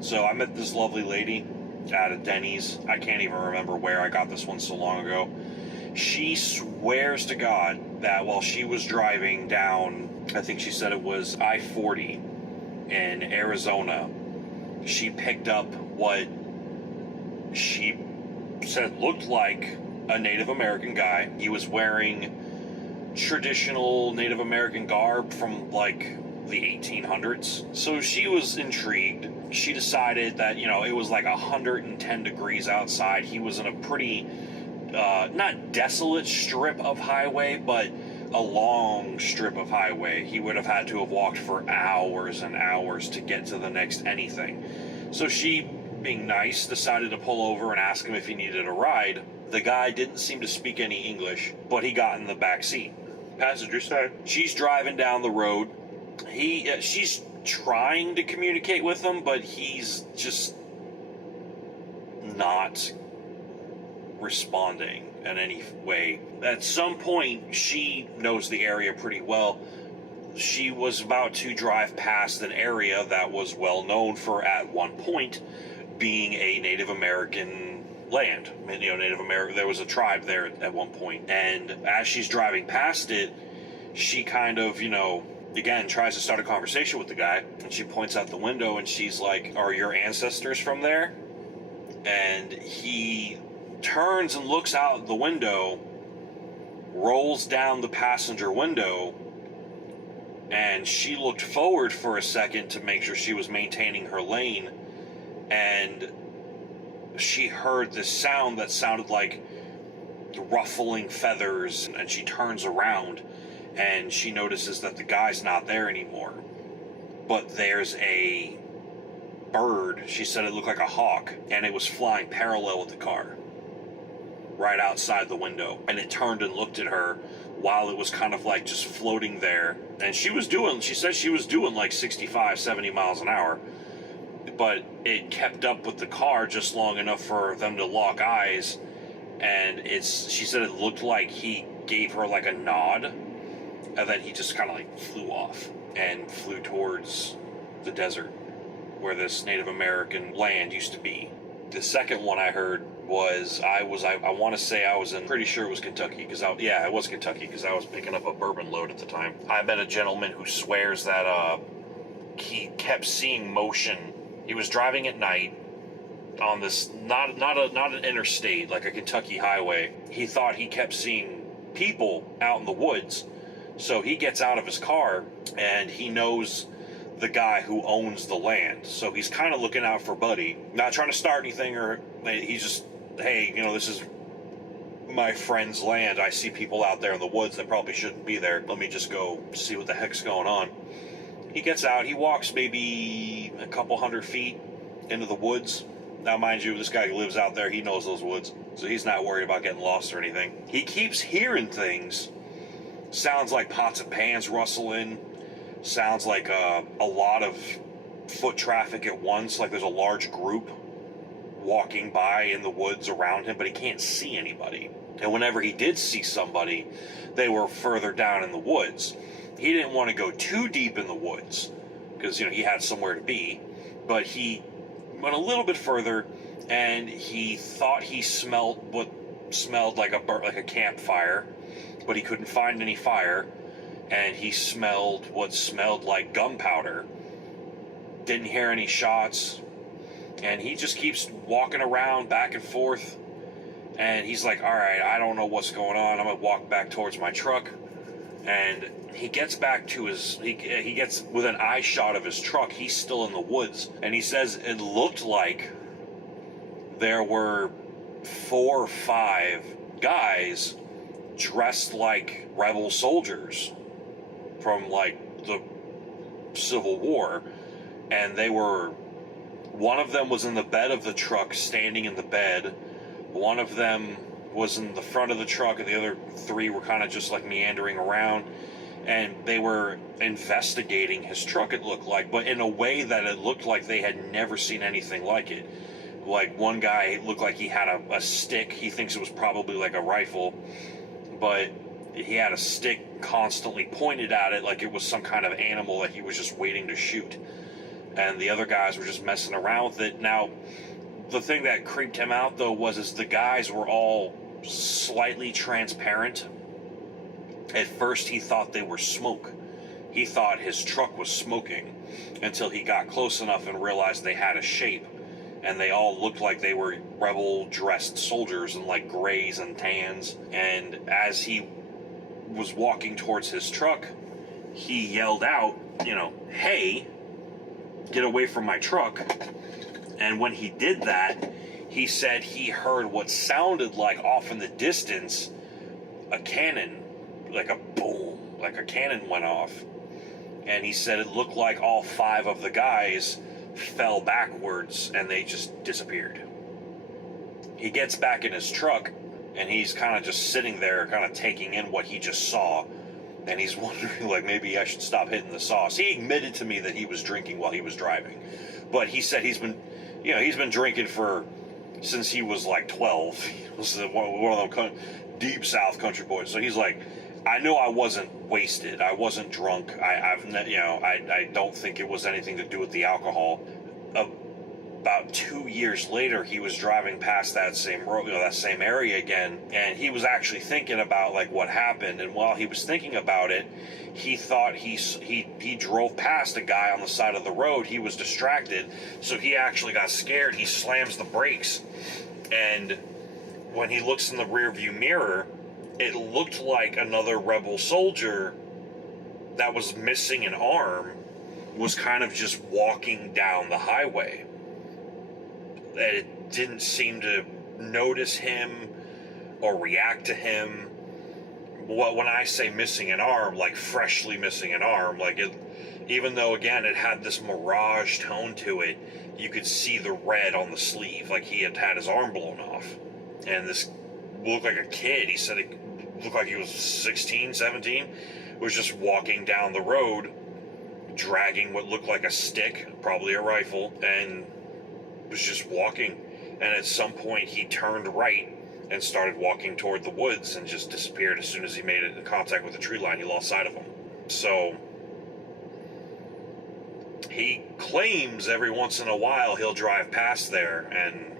So I met this lovely lady at a Denny's. I can't even remember where. I got this one so long ago. She swears to God that while she was driving down, I think she said it was I-40 in Arizona, she picked up what she said looked like a Native American guy. He was wearing traditional Native American garb from like the 1800s. So she was intrigued. She decided that, it was like 110 degrees outside. He was in a pretty, not desolate strip of highway, but a long strip of highway. He would have had to have walked for hours and hours to get to the next anything. So she, being nice, decided to pull over and ask him if he needed a ride. The guy didn't seem to speak any English, but he got in the back seat. Passenger side. She's driving down the road. She's trying to communicate with him, but he's just not responding in any way. At some point, she knows the area pretty well. She was about to drive past an area that was well known for, at one point, being a Native American land. Native American, there was a tribe there at one point. And as she's driving past it, she kind of, again, tries to start a conversation with the guy. And she points out the window and she's like, "Are your ancestors from there?" And he turns and looks out the window, rolls down the passenger window, and she looked forward for a second to make sure she was maintaining her lane, and she heard this sound that sounded like ruffling feathers, and she turns around and she notices that the guy's not there anymore, but there's a bird. She said it looked like a hawk, and it was flying parallel with the car right outside the window, and it turned and looked at her while it was kind of like just floating there. And she said she was doing like 65, 70 miles an hour, but it kept up with the car just long enough for them to lock eyes. And she said it looked like he gave her like a nod, and then he just kind of like flew off and flew towards the desert where this Native American land used to be. The second one I heard was, I want to say I was pretty sure it was Kentucky, it was Kentucky, because I was picking up a bourbon load at the time. I met a gentleman who swears that he kept seeing motion. He was driving at night on this, not an interstate, like a Kentucky highway. He thought he kept seeing people out in the woods. So he gets out of his car, and he knows the guy who owns the land. So he's kind of looking out for Buddy. Not trying to start anything, or he's just, hey, this is my friend's land. I see people out there in the woods that probably shouldn't be there. Let me just go see what the heck's going on. He gets out. He walks maybe a couple hundred feet into the woods. Now, mind you, this guy who lives out there, he knows those woods, so he's not worried about getting lost or anything. He keeps hearing things. Sounds like pots and pans rustling. Sounds like a lot of foot traffic at once, like there's a large group walking by in the woods around him, but he can't see anybody. And whenever he did see somebody, they were further down in the woods. He didn't want to go too deep in the woods because, he had somewhere to be, but he went a little bit further, and he thought he smelled what smelled like a campfire, but he couldn't find any fire. And he smelled what smelled like gunpowder. Didn't hear any shots. And he just keeps walking around back and forth. And he's like, all right, I don't know what's going on. I'm going to walk back towards my truck. And he gets back to he gets within eye shot of his truck. He's still in the woods. And he says it looked like there were 4 or 5 guys dressed like rebel soldiers from like the Civil War, and one of them was in the bed of the truck, standing in the bed. One of them was in the front of the truck, and the other 3 were kind of just like meandering around, and they were investigating his truck, it looked like, but in a way that it looked like they had never seen anything like it. Like one guy looked like he had a stick. He thinks it was probably like a rifle, but he had a stick constantly pointed at it like it was some kind of animal that he was just waiting to shoot. and the other guys were just messing around with it. Now, the thing that creeped him out, though, was the guys were all slightly transparent. At first, he thought they were smoke. He thought his truck was smoking until he got close enough and realized they had a shape. And they all looked like they were rebel-dressed soldiers in, like, grays and tans. And as he was walking towards his truck, he yelled out, "Hey, get away from my truck." And when he did that, he said he heard what sounded like off in the distance a cannon, like a boom, like a cannon went off. And he said it looked like all 5 of the guys fell backwards and they just disappeared. He gets back in his truck and he's kind of just sitting there, kind of taking in what he just saw. And he's wondering, like, maybe I should stop hitting the sauce. He admitted to me that he was drinking while he was driving. But he said he's been drinking since he was like 12. He was one of them deep South country boys. So he's like, I know I wasn't wasted. I wasn't drunk. I don't think it was anything to do with the alcohol. About 2 years later, he was driving past that same road, that same area again, and he was actually thinking about like what happened. And while he was thinking about it, he thought he drove past a guy on the side of the road. He was distracted, so he actually got scared. He slams the brakes, and when he looks in the rearview mirror, it looked like another rebel soldier that was missing an arm was kind of just walking down the highway. It didn't seem to notice him or react to him. When I say missing an arm, like freshly missing an arm, like it, even though again it had this mirage tone to it, you could see the red on the sleeve, like he had had his arm blown off. And this looked like a kid. He said it looked like he was 16, 17, was just walking down the road, dragging what looked like a stick, probably a rifle, and was just walking. And at some point he turned right and started walking toward the woods and just disappeared as soon as he made contact with the tree line. He lost sight of him. So he claims every once in a while he'll drive past there and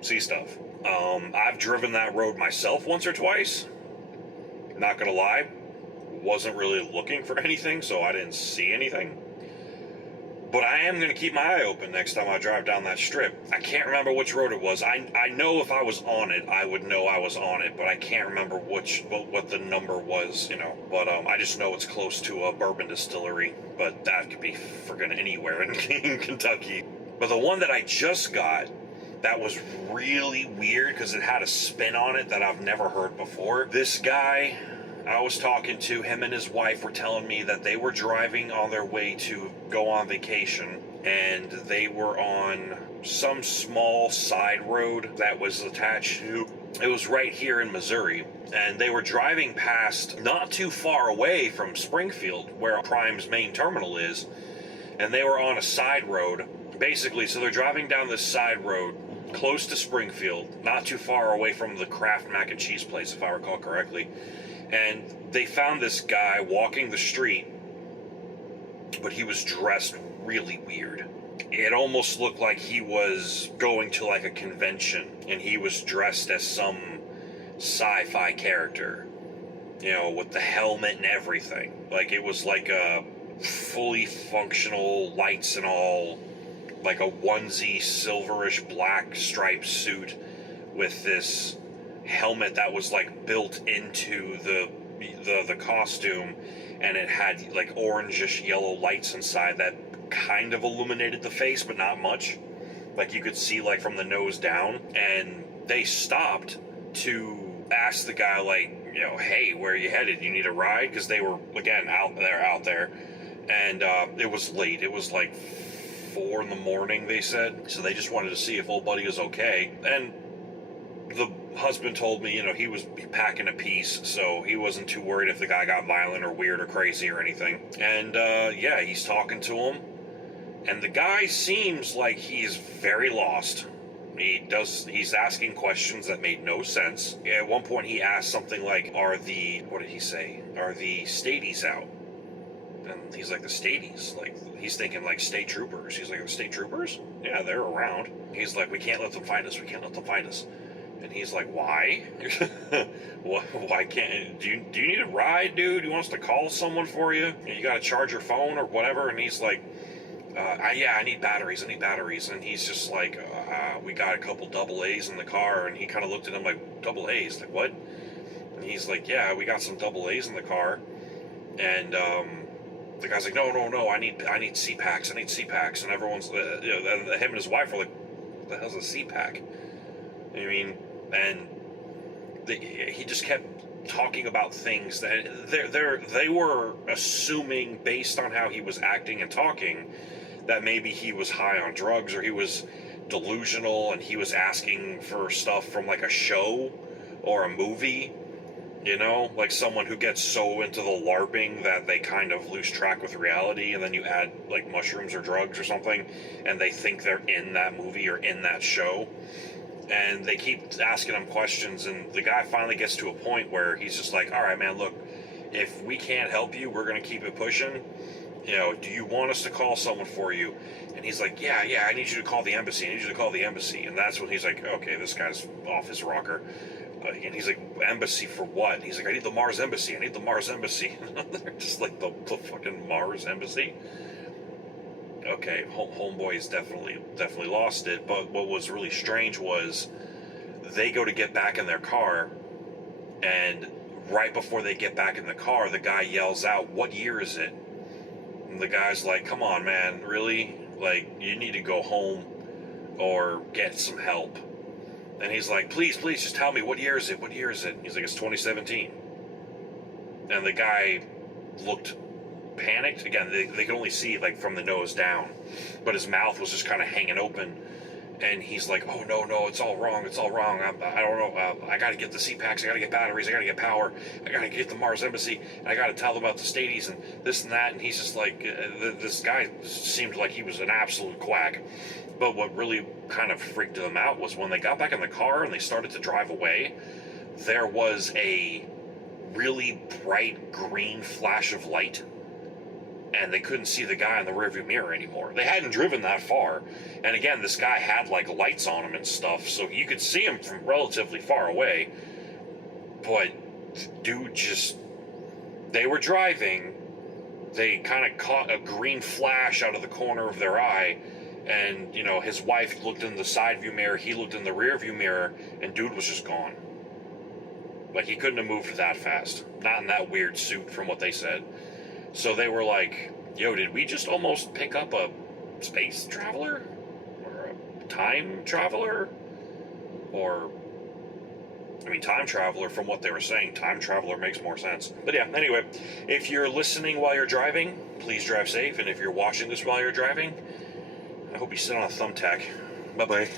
see stuff. I've driven that road myself once or twice. Not gonna lie, wasn't really looking for anything, so I didn't see anything. But I am going to keep my eye open next time I drive down that strip. I can't remember which road it was. I know if I was on it, I would know I was on it, but I can't remember what the number was, But I just know it's close to a bourbon distillery, but that could be friggin' anywhere in Kentucky. But the one that I just got, that was really weird because it had a spin on it that I've never heard before. This guy I was talking to, him and his wife were telling me that they were driving on their way to go on vacation, and they were on some small side road that was attached to, it was right here in Missouri, and they were driving past not too far away from Springfield, where Prime's main terminal is, and they were on a side road, basically. So they're driving down this side road close to Springfield, not too far away from the Kraft mac and cheese place, if I recall correctly. And they found this guy walking the street, but he was dressed really weird. It almost looked like he was going to like a convention, and he was dressed as some sci-fi character, with the helmet and everything. Like it was like a fully functional lights and all, like a onesie, silverish black striped suit with this helmet that was like built into the costume, and it had like orangish yellow lights inside that kind of illuminated the face, but not much. Like you could see like from the nose down. And they stopped to ask the guy, like, hey, where are you headed? You need a ride? Because they were again out there, and it was late. It was like 4 a.m, they said. So they just wanted to see if old buddy was okay. And the husband told me, he was packing a piece, so he wasn't too worried if the guy got violent or weird or crazy or anything. And yeah, he's talking to him, and the guy seems like he's very lost. He's asking questions that made no sense. At one point he asked something like, what did he say? Are the Stadies out? And he's like, the Stadies. Like, he's thinking like state troopers. He's like, the state troopers? Yeah, they're around. He's like, we can't let them find us. We can't let them find us. And he's like, why? Why can't... Do you need a ride, dude? You want us to call someone for you? You got to charge your phone or whatever? And he's like, I need batteries. I need batteries. And he's just like, we got a couple double A's in the car. And he kind of looked at him like, double A's? Like, what? And he's like, yeah, we got some double A's in the car. And the guy's like, no, I need C-packs. I need C-packs. And everyone's, him and his wife are like, what the hell's a C-pack? I mean, and he just kept talking about things that they were assuming, based on how he was acting and talking, that maybe he was high on drugs or he was delusional and he was asking for stuff from like a show or a movie, you know, like someone who gets so into the LARPing that they kind of lose track with reality, and then you add like mushrooms or drugs or something and they think they're in that movie or in that show. And they keep asking him questions, and the guy finally gets to a point where he's just like, all right, man, look, if we can't help you, we're going to keep it pushing. You know, do you want us to call someone for you? And he's like, yeah, I need you to call the embassy. I need you to call the embassy. And that's when he's like, okay, this guy's off his rocker. And he's like, embassy for what? And he's like, I need the Mars embassy. I need the Mars embassy. And they're just like, the fucking Mars embassy? Okay, homeboy's definitely lost it. But what was really strange was they go to get back in their car, and right before they get back in the car, the guy yells out, what year is it? And the guy's like, come on, man, really? Like, you need to go home or get some help. And he's like, please, just tell me, what year is it? What year is it? And he's like, it's 2017. And the guy looked panicked. Again, they could only see like from the nose down, but his mouth was just kind of hanging open. And he's like, oh no, it's all wrong. I don't know. I gotta get the C-packs. I gotta get batteries. I gotta get power. I gotta get the Mars embassy. And I gotta tell them about the Stadies and this and that. And he's just like, this guy seemed like he was an absolute quack. But what really kind of freaked them out was when they got back in the car and they started to drive away, there was a really bright green flash of light, and they couldn't see the guy in the rearview mirror anymore. They hadn't driven that far. And again, this guy had like lights on him and stuff, so you could see him from relatively far away. But dude they were driving, they kind of caught a green flash out of the corner of their eye, and, you know, his wife looked in the side view mirror, he looked in the rear view mirror, and dude was just gone. Like, he couldn't have moved that fast. Not in that weird suit, from what they said. So they were like, yo, did we just almost pick up a space traveler? Or a time traveler? Or, I mean, time traveler, from what they were saying, time traveler makes more sense. But yeah, anyway, if you're listening while you're driving, please drive safe. And if you're watching this while you're driving, I hope you sit on a thumbtack. Bye-bye.